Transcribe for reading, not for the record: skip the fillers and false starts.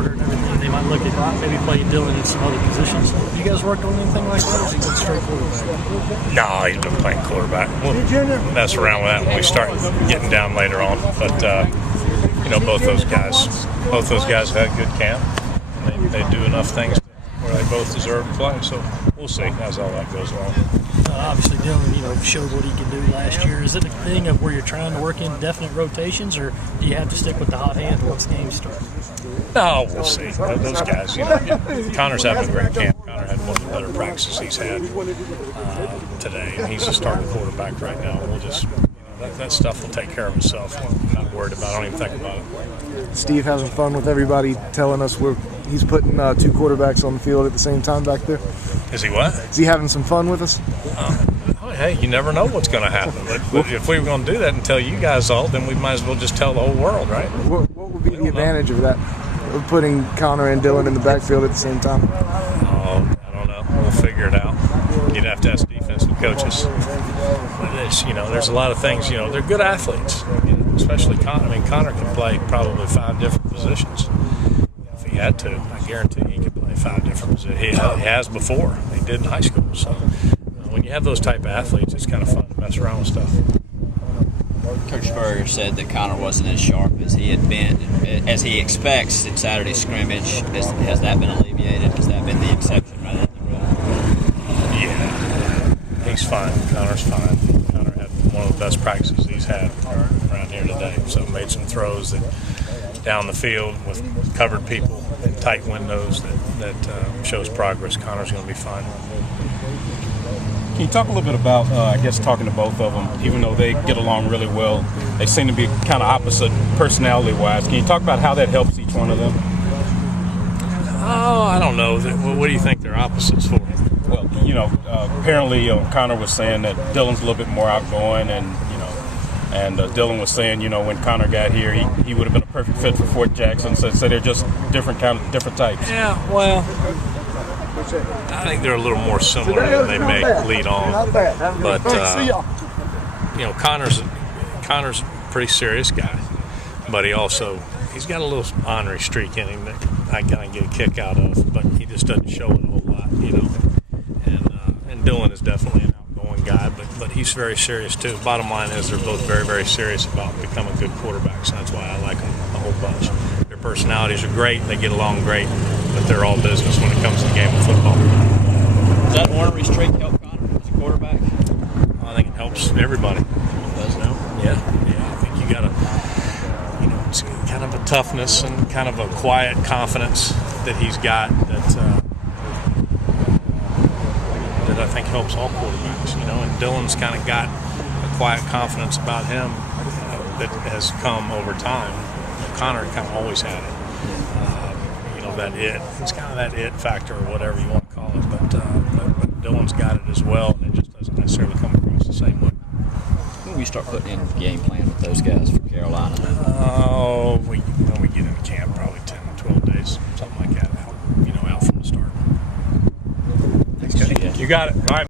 starter and everything, they might look at maybe playing Dylan in some other positions. Have you guys worked on anything like that, or has he been straight quarterback? No, he's been playing quarterback. We'll mess around with that when we start getting down later on. But both those guys have had good camp. They do enough things where they both deserve to play. So we'll see as all that goes along. Obviously, Dylan, showed what he could do last year. Is it a thing of where you're trying to work in definite rotations, or do you have to stick with the hot hand once games start? No, we'll see. Those guys, Connor's having a great camp. Connor had one of the better practices he's had today, and he's a starting quarterback right now. We'll just, that stuff will take care of itself. I'm not worried about it. I don't even think about it. Steve having fun with everybody, telling us he's putting two quarterbacks on the field at the same time back there. Is he what? Is he having some fun with us? Hey, you never know what's going to happen. But if we were going to do that and tell you guys all, then we might as well just tell the whole world, right? What would be the advantage of that, of putting Connor and Dylan in the backfield at the same time? Oh, I don't know. We'll figure it out. You'd have to ask defensive coaches. But there's a lot of things. They're good athletes, especially Connor. I mean, Connor can play probably 5 different positions. If he had to, I guarantee he could play 5 different positions. He has before. He did in high school. So when you have those type of athletes, it's kind of fun to mess around with stuff. Coach Spurrier said that Connor wasn't as sharp as he had been, as he expects in Saturday's scrimmage. Has that been alleviated? Has that been the exception rather than the rule? Yeah, he's fine. Connor's fine. Connor had one of the best practices he's had around here today. So made some throws that down the field with covered people in tight windows that shows progress. Connor's going to be fine. Can you talk a little bit about, talking to both of them, even though they get along really well, they seem to be kind of opposite personality-wise. Can you talk about how that helps each one of them? Oh, I don't know. What do you think they're opposites for? Well, apparently Connor was saying that Dylan's a little bit more outgoing, and Dylan was saying, when Connor got here, he would have been a perfect fit for Fort Jackson. So they're just different types. Yeah, well, I think they're a little more similar than they may lead on. But Connor's a pretty serious guy, but he's got a little ornery streak in him that I kind of get a kick out of, but he just doesn't show it a whole lot, And Dylan is definitely an outgoing guy, but he's very serious too. Bottom line is they're both very, very serious about becoming good quarterbacks, and that's why I like them a whole bunch. Their personalities are great, they get along great, but they're all business when it comes to the game of football. Does that ornery streak help Connor as a quarterback? I think it helps everybody. It does now? Yeah. I think you got it's kind of a toughness and kind of a quiet confidence that he's got that I think helps all quarterbacks, and Dylan's kind of got a quiet confidence about him that has come over time. Connor kind of always had it. It's kind of that it factor or whatever you want to call it, but Dylan's got it as well, and it just doesn't necessarily come across the same way. When we start putting in game plan with those guys for Carolina? We get into camp probably 10, 12 days, something like that, out from the start. Thanks, You got it. All right.